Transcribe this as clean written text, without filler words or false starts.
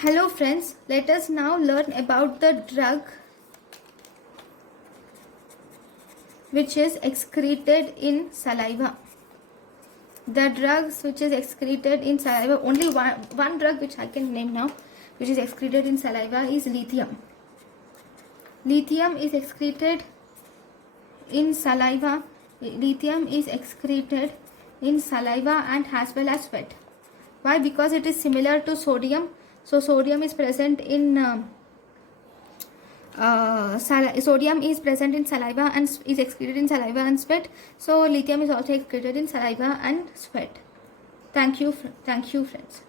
Hello friends, let us now learn about the drug which is excreted in saliva. The drugs which is excreted in saliva, only one drug which I can name now, which is excreted in saliva is lithium. Lithium is excreted in saliva. Lithium is excreted in saliva and as well as sweat. Why? Because it is similar to sodium. So sodium is present in sodium is present in saliva and is excreted in saliva and sweat. So lithium is also excreted in saliva and sweat. Thank you friends.